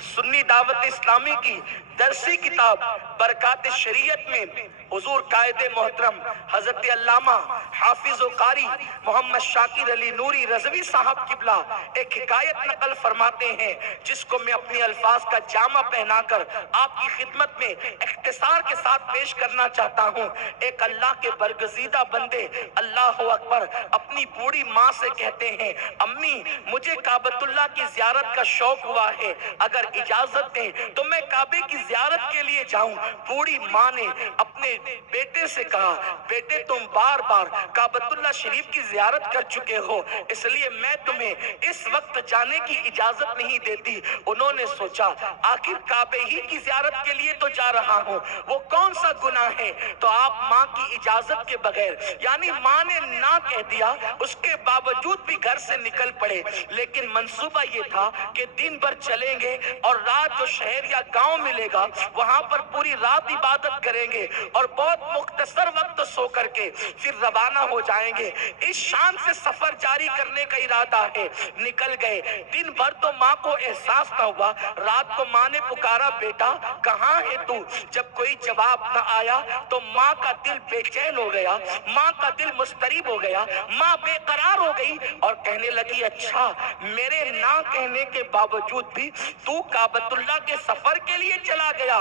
सुन्नी दावत इस्लामी की दरसी किताब बरकात शरीयत में हुजूर कायदे मोहतरम हजरत अल्लामा हाफिज कारी मोहम्मद शाकिर अली नूरी रज़वी साहब किबला एक हिकायत नकल फरमाते हैं, जिसको मैं अपने अल्फाज का जामा पहनाकर आपकी खिदमत में इख्तिसार के साथ पेश करना चाहता हूँ। एक अल्लाह के बरगजीदा बंदे अल्लाह अकबर अपनी बूढ़ी माँ से कहते हैं, अम्मी मुझे काबतुल्लाह की ज़ियारत का शौक हुआ है, अगर इजाजत दें तो मैं काबे की ज़ियारत के लिए जाऊं। बूढ़ी माँ ने अपने बेटे से कहा, बेटे तुम बार बार काबतुल्लाह शरीफ की ज़ियारत कर चुके हो, इसलिए मैं तुम्हें इस वक्त जाने की इजाजत नहीं देती। उन्होंने सोचा आखिर काबे ही की ज़ियारत के लिए तो जा रहा हूँ, वो कौन सा गुनाह है। तो आप माँ की इजाजत के बगैर, यानी माँ ने ना कह दिया, उसके बावजूद भी घर से निकल पड़े। लेकिन मंसूबा ये था कि दिन भर चलेंगे और रात जो शहर या गांव मिलेगा वहां पर पूरी रात इबादत करेंगे और बहुत मुख्तसर वक्त सो करके फिर रवाना हो जाएंगे। इस शाम से सफर जारी करने का इरादा है। निकल गए। दिन भर तो माँ को एहसास न हुआ। रात को माँ ने पुकारा, बेटा कहाँ है तू। जब कोई जवाब न आया तो माँ का दिल बेचैन हो गया, माँ का दिल मुस्तरीब हो गया, माँ बेकरार हो गई और कहने लगी, अच्छा मेरे ना कहने के बावजूद भी तू काबतुल्लाह के सफर के लिए चला गया।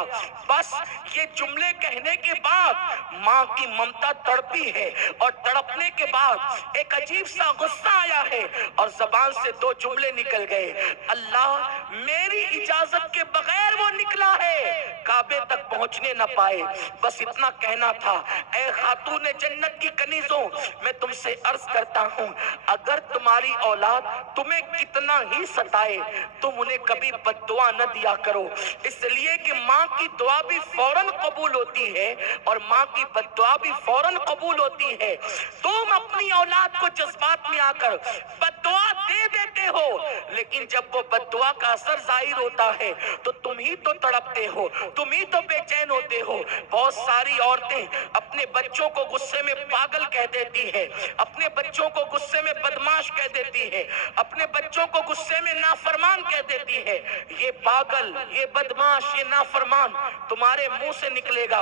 बस ये जुमले कहने के बाद माँ की ममता तड़पी है और तड़पने के बाद एक अजीब सा गुस्सा आया है और जबान से दो जुमले निकल गए, अल्लाह मेरी इजाजत के बगैर वो निकला है, काबे तक पहुंचने न पाए। बस इतना कहना था। ऐ खातून जन्नत की कनीजों, मैं तुमसे अर्ज करता हूँ, अगर तुम्हारी औलाद तुम्हें कितना ही सताए तुम उन्हें कभी बद्दुआ न दिया करो, इसलिए कि माँ की दुआ भी फौरन कबूल होती है और माँ की बद्दुआ भी फौरन कबूल होती है। तुम अपनी औलाद को जज्बात में आकर बद्दुआ दे देते हो, लेकिन जब वो बद्दुआ का असर जाहिर होता है तो तुम ही तो तड़पते हो, तुम ही तो बेचैन होते हो। बहुत सारी औरतें अपने बच्चों को गुस्से में पागल कह देती है, अपने बच्चों को गुस्से में बदमाश कह देती है, अपने बच्चों को गुस्से में नाफरमान कह देती है। ये पागल, ये बदमाश, ये नाफरमान तुम्हारे मुंह से निकलेगा,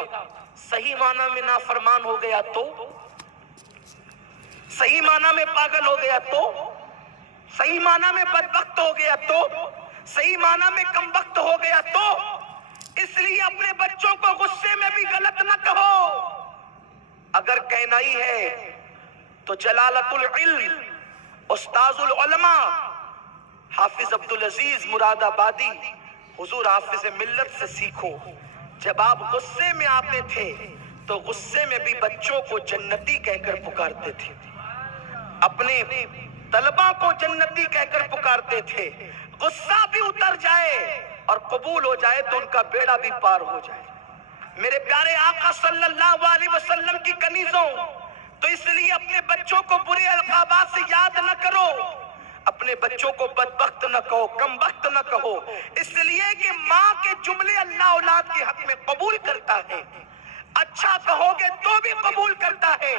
सही माना में नाफरमान हो गया तो, सही माना में पागल हो गया तो, सही माना में बदबख्त हो गया तो, सही माना में कमबख्त हो गया तो, इसलिए अपने बच्चों को गुस्से में भी गलत न कहो। अगर कहना ही है तो जलालतुल इल्म उस्ताजुल उलमा हाफिज अब्दुल अजीज मुरादाबादी हुजूर हाफिज मिल्लत से सीखो। जब आप गुस्से में आते थे तो गुस्से में भी बच्चों को जन्नती कहकर पुकारते थे, अपने तलबा को जन्नती कहकर पुकारते थे। गुस्सा भी उतर जाए और कबूल हो जाए तो उनका बेड़ा भी पार हो जाए। मेरे प्यारे आका सल्लल्लाहु अलैहि वसल्लम की कनीजों, तो इसलिए अपने बच्चों को बुरे अलकाबात से याद न करो, अपने बच्चों को बदबख्त न कहो, कमबख्त न कहो, इसलिए कि माँ के जुमले अल्लाह औलाद के हक में कबूल करता है। अच्छा कहोगे तो भी कबूल करता है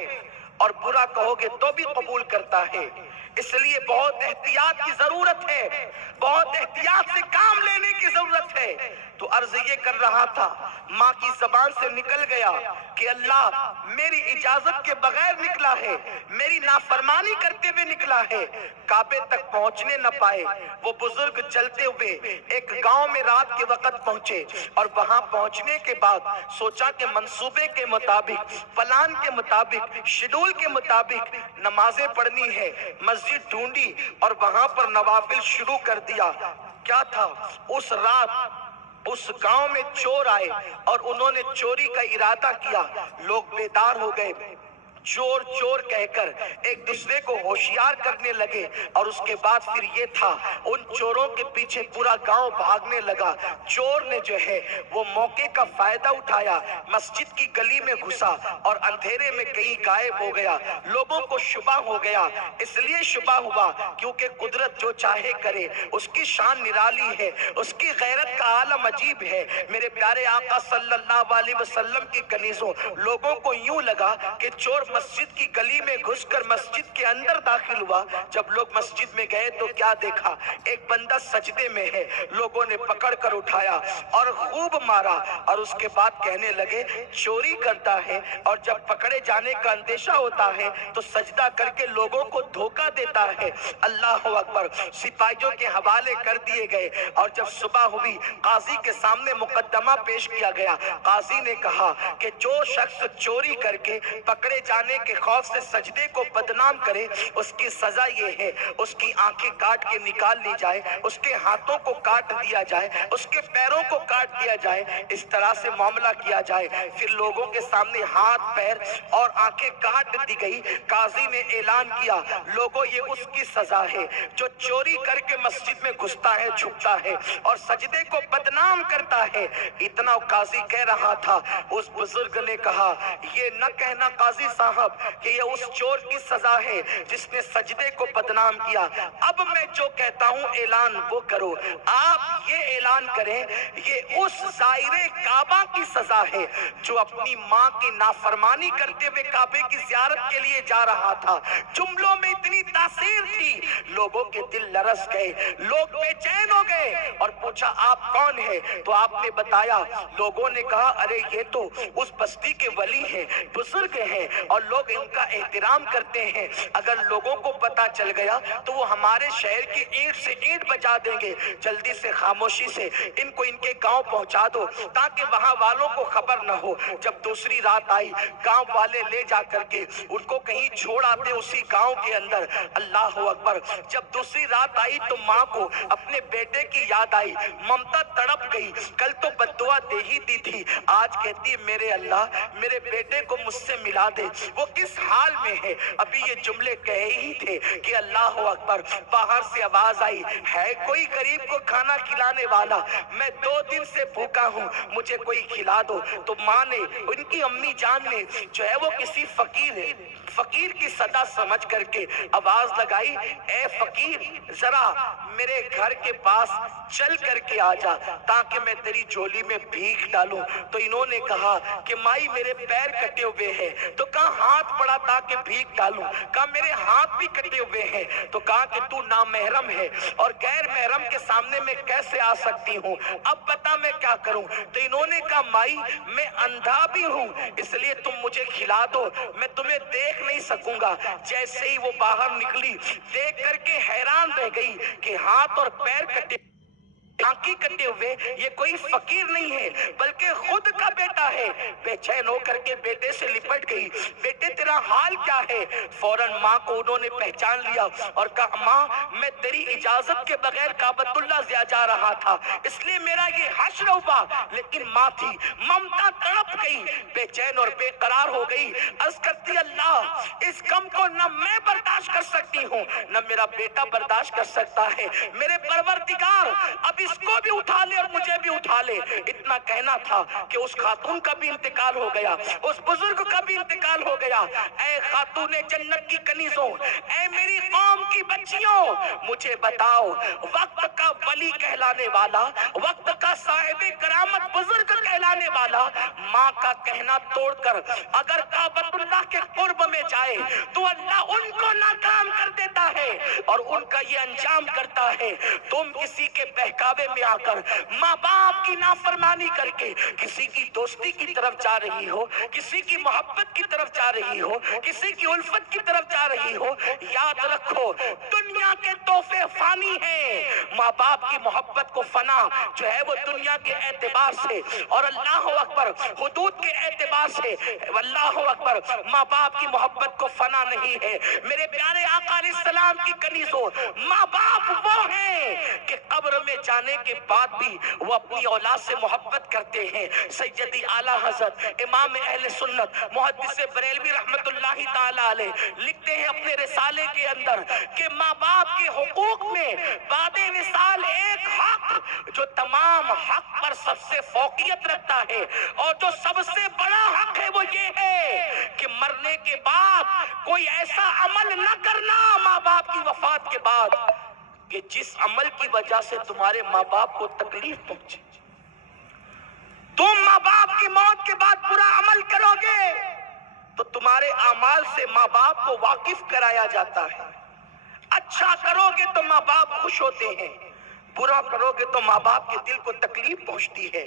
और बुरा कहोगे तो भी कबूल करता है। इसलिए बहुत एहतियात की जरूरत है, बहुत एहतियात से काम लेने की जरूरत है। तो अर्ज ये कर रहा था, माँ की जबान से निकल गया कि अल्लाह मेरी इजाजत के बगैर निकला है, मेरी नाफरमानी करते हुए निकला है, काबे तक पहुंचने न पाए। वो बुजुर्ग चलते हुए एक गांव में रात के वक्त पहुंचे और वहां पहुंचने के बाद सोचा कि मंसूबे के मुताबिक, प्लान के मुताबिक, शेड्यूल के मुताबिक नमाजें पढ़नी है। मस्जिद ढूंढी और वहां पर नवाफिल शुरू कर दिया। क्या था, उस रात उस गांव में चोर आए और उन्होंने चोरी का इरादा किया। लोग बेदार हो गए, चोर चोर कहकर एक दूसरे को होशियार करने लगे और उसके बाद फिर ये था, उन चोरों के पीछे पूरा गांव भागने लगा। चोर ने जो है वो मौके का फायदा उठाया, मस्जिद की गली में घुसा और अंधेरे में कहीं गायब हो गया। लोगों को शुबा हो गया, इसलिए शुबा हुआ क्योंकि कुदरत जो चाहे करे, उसकी शान निराली है, उसकी गैरत का आलम अजीब है। मेरे प्यारे आका सल्लल्लाहु अलैहि वसल्लम की कनीजों, लोगों को यूं लगा कि चोर चोर मस्जिद की गली में घुसकर मस्जिद के अंदर दाखिल हुआ। जब लोग मस्जिद में गए तो क्या देखा, एक बंदा सजदे में है। लोगों ने पकड़ कर उठाया और खूब मारा और उसके बाद कहने लगे चोरी करता है, और जब पकड़े जाने का अंदेशा होता है तो सजदा करके लोगों को धोखा देता है। अल्लाह अकबर। सिपाहियों के हवाले कर दिए गए और जब सुबह हुई काजी के सामने मुकदमा पेश किया गया। काजी ने कहा कि जो शख्स चोरी करके पकड़े जाने के खौफ से सजदे को बदनाम करे उसकी सजा ये है, उसकी आंखें काट के निकाल ली जाए, उसके हाथों को काट दिया जाए, उसके पैरों को काट दिया जाए। इस तरह से मामला किया जाए। फिर लोगों के सामने हाथ पैर और आंखें काट दी गई। काजी ने ऐलान किया लोगों ये उसकी सजा है जो चोरी करके मस्जिद में घुसता है, छुपता है और सजदे को बदनाम करता है। इतना काजी कह रहा था, उस बुजुर्ग ने कहा ये न कहना काजी साहब कि ये उस चोर की सजा है जिसने सजदे को बदनाम किया। अब मैं जो कहता हूँ ऐलान वो करो। आप ये ऐलान करें ये उस ज़ायरे काबा की सजा है जो अपनी माँ की नाफरमानी करते हुए काबे की ज़ियारत के लिए जा रहा था। जुमलों में इतनी तासीर थी, लोगों के दिल लरस गए, लोग बेचैन हो गए और पूछा आप कौन है? तो आपने बताया। लोगों ने कहा अरे ये तो उस बस्ती के वली हैं, बुजुर्ग हैं और लोग इनका एहतराम करते हैं। अगर लोगों को पता चल गया तो वो हमारे शहर की ईंट से ईंट बजा देंगे। जल्दी से खामोशी से इनको इनके गांव पहुंचा दो ताकि वहां वालों को खबर न हो। जब दूसरी रात आई, गांव वाले ले जा करके उनको कहीं छोड़ आते उसी गांव के अंदर। अल्लाह अकबर। जब दूसरी रात आई तो माँ को अपने बेटे की याद आई, ममता तड़प गई। कल तो बद्दुआ दे ही दी थी, आज कहती है मेरे अल्लाह मेरे बेटे को मुझसे मिला दे, वो किस हाल में है। अभी ये जुमले कहे ही थे कि अल्लाह अकबर। बाहर से आवाज आई है कोई गरीब को खाना खिलाने वाला, मैं 2 दिन से भूखा हूँ, मुझे कोई खिला दो। तो माँ ने, उनकी अम्मी जान ने जो है वो किसी फकीर की सदा समझ करके आवाज लगाई, ए फकीर जरा मेरे घर के पास चल करके आ जा ताकि मैं तेरी झोली में भीख डालूं। तो इन्होंने कहा कि माई मेरे पैर कटे हुए हैं। तो कहा हाथ पड़ा ताकि भीख डालूं। कहा मेरे हाथ भी कटे हुए हैं। तो कहा कि तू नामहरम है और गैर महरम के सामने मैं कैसे आ सकती हूँ, अब बता मैं क्या करूं। तो इन्होंने कहा माई मैं अंधा भी हूँ इसलिए तुम मुझे खिला दो, मैं तुम्हें देख नहीं सकूंगा। जैसे ही वो बाहर निकली देख करके हैरान रह गई कि हाथ और पैर कटे, आंखें कटे हुए, ये कोई फकीर नहीं है बल्कि खुद का बेटा है। बेचैन होकर के बेटे से लिपट गई, बेटे तेरा हाल क्या है? फौरन माँ को उन्होंने पहचान लिया और कहा माँ मैं तेरी इजाजत के बगैर काबतुल्लाह जा रहा था इसलिए मेरा ये हश्र हुआ। लेकिन माँ थी, ममता तड़प गई, बेचैन और बेकरार हो गई। अर्ज करती अल्लाह इस गम को न मैं बर्दाश्त कर सकती हूँ न मेरा बेटा बर्दाश्त कर सकता है। मेरे परवरदिगार अब इसको भी उठा ले और मुझे भी उठा ले। इतना कहना था कि उस खातून का भी इंतकाल हो गया, उस बुजुर्ग का भी इंतकाल हो गया। ऐ खातूने जन्नत की कनीजों, ऐ मेरी कौम की बच्चियों, मुझे बताओ वक्त का वली कहलाने वाला, वक्त का साहिबे करामत बुजुर्ग कहलाने वाला माँ का कहना तोड़कर अगर काबतुल्लाह के कुर्ब में जाए तो अल्लाह उनको नाकाम कर देता है और उनका ये अंजाम करता है। तुम किसी के बहकावे में आकर माँ बाप की नाफरमानी करके किसी की दोस्ती की तरफ जा रही हो, किसी की मोहब्बत की तरफ जा रही हो, किसी की उल्फत की तरफ जा रही हो, याद रखो दुनिया के तोहफे फानी हैं। माँ बाप की मोहब्बत को फना जो है वो दुनिया के एतबार से और अल्लाह अकबर हुदूद के एतबार से, अल्लाह अकबर माँ बाप की मोहब्बत को फना नहीं है। मेरे प्यारे आका अलैहिस्सलाम की कनीज़ों, माँ बाप वो हैं कि कब्र में जाने के बाद भी वो अपनी औलाद से मोहब्बत करते हैं। सैयदी आला हज़रत इमाम अहले सुन्नत मुहद्दिस बरेलवी रहमतुल्लाहि ताला अलैह लिखते हैं अपने रिसाले के अंदर कि माँ बाप के हुकूक में बादे विसाल एक हक जो तमाम हक पर सबसे फौकियत रखता है और जो सबसे बड़ा हक है वो ये है कि मरने के बाद कोई ऐसा अमल न करना माँ बाप की वफात के बाद कि जिस अमल की वजह से तुम्हारे माँ बाप को तकलीफ पहुंचे। तुम माँ बाप की मौत के बाद बुरा अमल करोगे تو تمہارے اعمال سے ماں باپ کو واقف کرایا جاتا ہے۔ اچھا کرو گے تو ماں باپ خوش ہوتے ہیں، برا کرو گے تو ماں باپ کے دل کو تکلیف پہنچتی ہے۔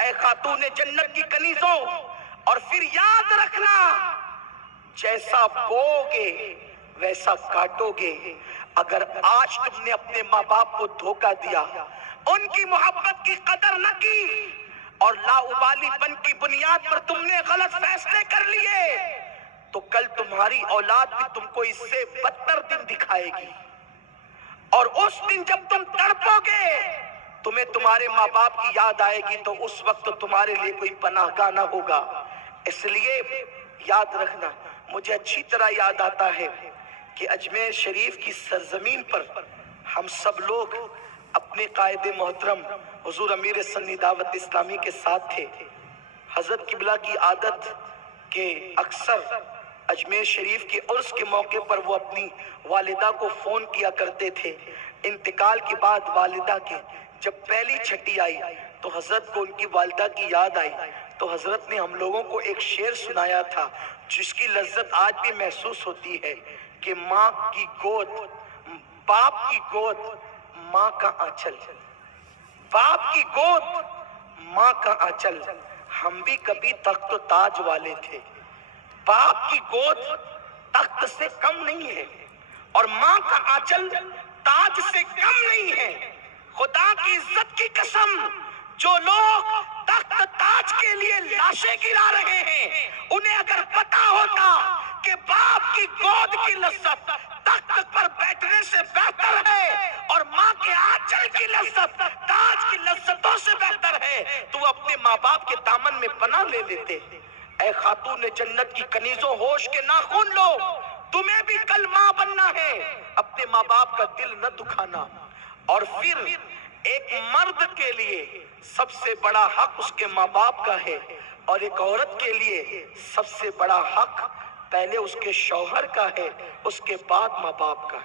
اے خاتون جنت کی کنیزوں، اور پھر یاد رکھنا، جیسا بوگے ویسا کاٹو گے۔ اگر آج تم نے اپنے ماں باپ کو دھوکہ دیا، ان کی محبت کی قدر نہ کی، اور لاابالی پن کی بنیاد پر تم نے غلط فیصلے کر لیے، تو کل تمہاری اولاد بھی تم کو اس سے بدتر دن دکھائے گی۔ اور اس دن جب تم تڑپو گے، تمہیں تمہارے ماں باپ کی یاد آئے گی، تو اس وقت تمہارے لیے کوئی پناہ گاہ نہ ہوگا۔ اس لیے یاد رکھنا، مجھے اچھی طرح یاد آتا ہے کہ اجمیر شریف کی سرزمین پر ہم سب لوگ اپنے قائد محترم حضور امیر سنی دعوت اسلامی کے ساتھ تھے۔ حضرت قبلہ کی عادت کہ اکثر اجمیر شریف کے عرس کے موقع پر وہ اپنی والدہ کو فون کیا کرتے تھے۔ انتقال کے بعد والدہ کے جب پہلی چھٹی آئی تو حضرت کو ان کی والدہ کی یاد آئی، تو حضرت نے ہم لوگوں کو ایک شعر سنایا تھا جس کی لذت آج بھی محسوس ہوتی ہے کہ ماں کی گود، باپ کی گود، ماں کا آنچل، باپ کی گود، ماں کا آنچل۔ ہم بھی کبھی تخت و تاج والے تھے۔ باپ کی گود تخت سے کم نہیں ہے، اور ماں کا آنچل تاج سے کم نہیں ہے۔ خدا کی عزت کی قسم، جو لوگ تخت تاج کے لیے لاشیں گرا رہے ہیں، انہیں اگر پتا ہوتا کہ باپ کی گود کی لذت تخت پر بیٹھنے سے بہتر ہے، اور ماں کے آنچل کی لذت تاج کی لذتوں سے بہتر ہے، تو وہ اپنے ماں باپ کے دامن میں پناہ لے لیتے۔ اے خاتون جنت کی کنیزوں، ہوش کے ناخن لو، تمہیں بھی کل ماں بننا ہے، اپنے ماں باپ کا دل نہ دکھانا۔ اور پھر ایک مرد کے لیے سب سے بڑا حق اس کے ماں باپ کا ہے، اور ایک عورت کے لیے سب سے بڑا حق پہلے اس کے شوہر کا ہے، اس کے بعد ماں باپ کا ہے۔